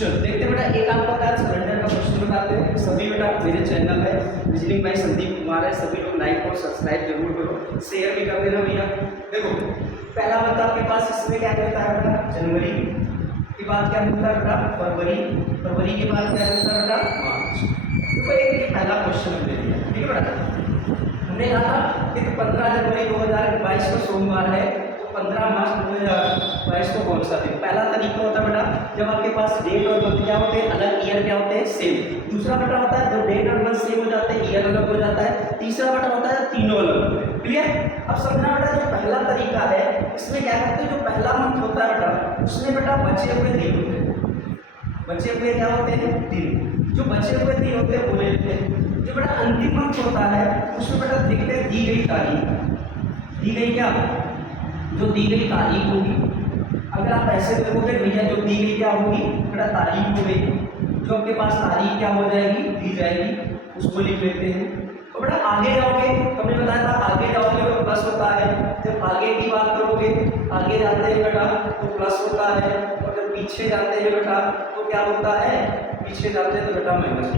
चलो देखते हैं बेटा, एक आपका क्या सिलेंडर का क्वेश्चन बताते हैं। सभी बेटा मेरे चैनल है विजिटिंग बाय संदीप कुमार है, सभी लोग लाइक और सब्सक्राइब जरूर करो, शेयर भी कर देना भैया। देखो पहला मतलब आपके पास इसमें क्या मिलता है बेटा, जनवरी के बाद क्या मिलता है बेटा, फरवरी, फरवरी के बाद क्या मिलता है बेटा, मार्च। तो एक पहला क्वेश्चन दे दिया, ठीक है बेटा। हमने कहा था कि 15 जनवरी 2022 को सोमवार है, 15 मार्च 2022 को कौन सा दिन। पहला तरीका होता है बेटा जब आपके पास डेट और मंथ क्या होते हैं अलग, ईयर क्या होते हैं सेम। दूसरा बेटा होता है जब डेट और मंथ सेम हो जाते हैं ईयर अलग हो जाता है। तीसरा बेटा होता है तीनों अलग होते हैं। क्लियर। अब समझना बेटा जो पहला तरीका है इसमें क्या करते हैं, जो पहला मंथ होता है बेटा उसमें बेटा बचे हुए दिन होते हैं, बचे हुए क्या होते हैं दिन, जो बचे हुए दिन होते हैं वो लेते हैं। जो बेटा अंतिम मंथ होता है उसमें बेटा देखते हैं दी गई तारीख, दी गई क्या, जो दी गई तारीख होगी। अगर आप ऐसे देखोगे भैया जो दी गई क्या होगी बेटा तारीख हो गई, जो आपके पास तारीख क्या हो जाएगी दी जाएगी, उसको लिख लेते हैं। तो बेटा आगे जाओगे, हमने बताया था आगे जाओगे तो प्लस होता है, जब आगे की बात करोगे आगे जाते हैं बेटा तो प्लस होता है, और जब पीछे जाते हैं बेटा तो क्या होता है, पीछे जाते हैं तो बेटा माइनस,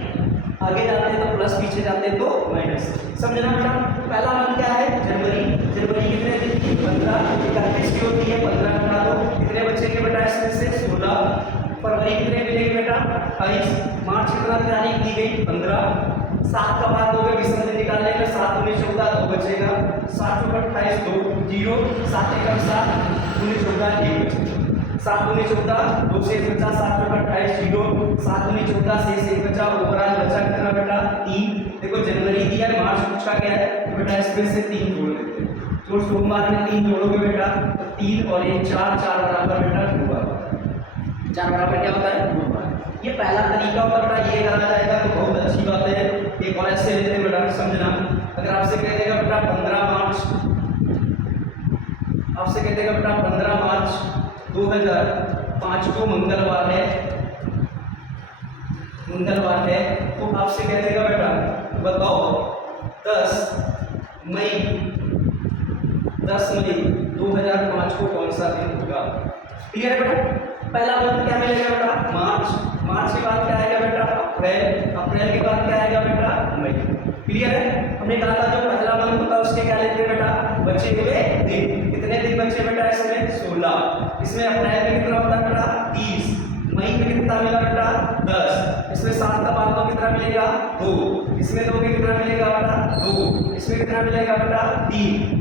आगे जाते हैं तो प्लस, पीछे जाते हैं तो माइनस। समझना बेटा। पहला मंथ क्या है जनवरी, जनवरी कितने दिन की 15, 31 की होती है 15 घटा दो, कितने बचेंगे बेटा इसमें से 16। फरवरी कितने मिलेंगे बेटा 28, मार्च कितना तारीख दी गई 15, 7 का बाद दोगे विसर्जन निकालने का, 7 दूनी 14 2 बचेगा, 7 × 28 2 0, 7 × 7 दूनी 14 1 बचेगा, 7 दूनी 14 2 से 1 बचा, 7 × 28 0, 7 दूनी 14 से 1 बचा, ओवरऑल बचा कितना बेटा 3। देखो जनवरी दिया है, मार्च पूछा गया है तो बेटा इसमें से 3 जोड़ देते हैं। जो सोमवार में 3 जोड़ोगे बेटा तो 3 और 1 4, 4 बराबर बेटा 2 बार, 4 बराबर क्या होता है 2 बार। ये पहला तरीका होता है बेटा, ये करा जाएगा तो बहुत अच्छी बात है। एक और ऐसे लेते हैं बेटा, समझना। अगर आपसे कह देगा बेटा 15 मार्च, आपसे कह देगा बेटा 15 मार्च 2005 को मंगलवार है, मंगलवार है, तो आपसे कह देगा बेटा बताओ 10 मई 2005 को कौन सा दिन होगा। क्लियर है बेटा। पहला मंथ क्या मिलेगा बेटा मार्च, मार्च के बाद क्या आएगा बेटा अप्रैल, अप्रैल के बाद क्या आएगा बेटा मई। क्लियर है। हमने कहा था जो पहला मंथ होता है उसके क्या लेते हैं बेटा बचे हुए दिन, कितने दिन बचे बेटा इसमें 16, इसमें अप्रैल में कितना होता है बेटा 30, मई में कितना मिला बेटा 10, इसमें 7 का बाद तो कितना मिलेगा 2, इसमें 2 में कितना मिलेगा बेटा 2, इसमें कितना मिलेगा बेटा 3।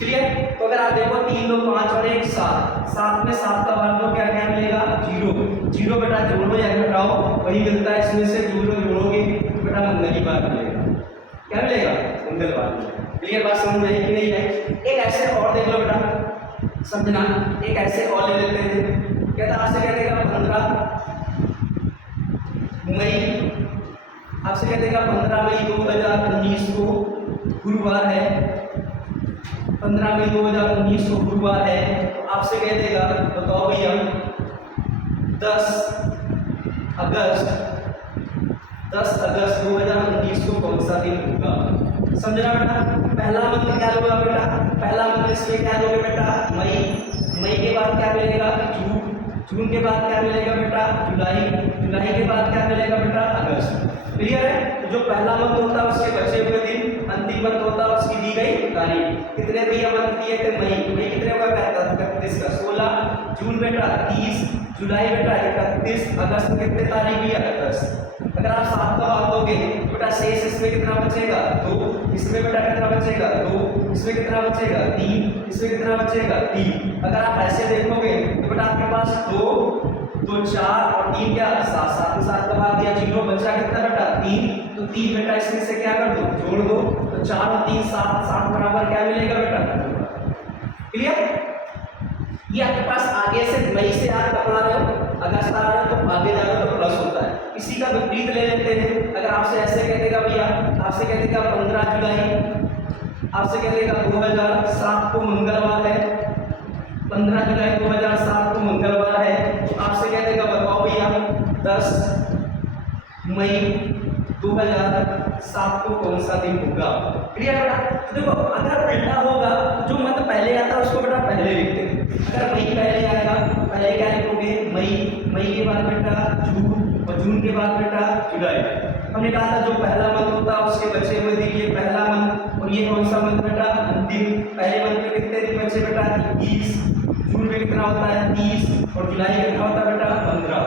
क्लियर। तो अगर आप देखो 3 2 5 और 1 7, 7 में 7 का बाद तो क्या क्या मिलेगा 0, 0 बेटा जोड़ो या घटाओ वही मिलता है, इसमें से 0 जोड़ोगे तो बेटा मंगलवार मिलेगा, क्या मिलेगा मंगलवार मिलेगा। क्लियर बात समझ में आई कि नहीं है। एक ऐसे और देख लो बेटा, समझना। एक ऐसे और ले लेते हैं, कहता आपसे कह देगा 15 मई, आपसे कह देगा 15 मई 2019 को गुरुवार है, 15 मई 2019 को गुरुवार है, तो आपसे कह देगा बताओ भैया 10 अगस्त 2019 को कौन सा दिन होगा। समझना बेटा। पहला मंथ क्या होगा बेटा, पहला मंथ इसमें क्या दोगे बेटा मई, मई के बाद क्या मिलेगा जून, जून के बाद क्या मिलेगा बेटा जुलाई, जुलाई के बाद क्या मिलेगा बेटा अगस्त। क्लियर है। तो जो पहला मंथ होता है उसके बचे हुए दिन, अंतिम मंथ होता है उसकी दी गई तारीख। कितने भैया मंथ दिए थे मई, मई कितने होगा 31 का 16, जून बेटा 30, जुलाई बेटा 31, अगस्त कितने तारीख भी 10। अगर आप 7 का भाग दोगे तो बेटा शेष इसमें कितना बचेगा 2, इसमें बेटा कितना बचेगा 2, इसमें कितना बचेगा 3, इसमें कितना बचेगा 3। अगर आप ऐसे देखोगे तो बेटा आपके पास 2 2 4 और 3 क्या 7, 7 में 7 का भाग दिया 0, बचा कितना बेटा 3, तो 3 बेटा इसमें से क्या कर दो जोड़ दो, तो 4 और 3 7, 7 बराबर क्या मिलेगा बेटा। क्लियर। ये आपके पास आगे से मई से आप पकड़ा रहे हो, अगस्त आ रहा है तो आगे जा रहे हो तो प्लस होता है। इसी का विपरीत ले लेते हैं। अगर आपसे ऐसे कह देगा भैया, आपसे कह देगा 15 जुलाई, आपसे कह देगा 2007 को मंगलवार है, 15 जुलाई 2007 को मंगलवार है, तो आपसे कह देगा बताओ भैया 10 मई 2007 को कौन सा दिन होगा। क्लियर बेटा। तो देखो अगर उल्टा होगा तो जो मंथ पहले आता है उसको बेटा पहले लिखते हैं। अगर मई पहले आएगा पहले क्या लिखोगे मई, मई के बाद बेटा जून, जून के बाद बेटा जुलाई। हमने कहा था जो पहला मंथ होता है उसके बचे हुए दिन, ये पहला मंथ और ये कौन सा मंथ बेटा, अंतिम। पहले मंथ में कितने दिन बचे बेटा, 21, जून में कितना होता है 30 और जुलाई में कितना होता है बेटा 15।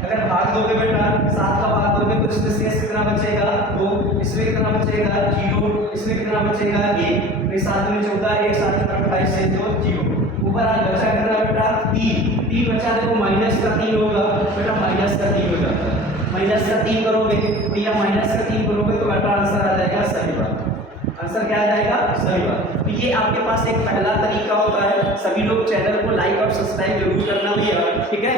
अगर भाग दोगे बेटा 7 का भाग दोगे तो इसमें शेष कितना बचेगा 2, इसमें कितना बचेगा 0, इसमें कितना बचेगा 1, फिर 7 में 14, 1 7 28 से 2 0। ऊपर आज बचा कितना बेटा 3 बचा, देखो माइनस का 3 होगा बेटा, माइनस का 3 हो जाता है। माइनस का 3 करोगे तो या माइनस का 3 करोगे तो बेटा आंसर आ जाएगा सही बात। आंसर क्या आ जाएगा सही बात। तो ये आपके पास एक पहला तरीका होता है। सभी लोग चैनल को लाइक और सब्सक्राइब जरूर करना भैया, ठीक है।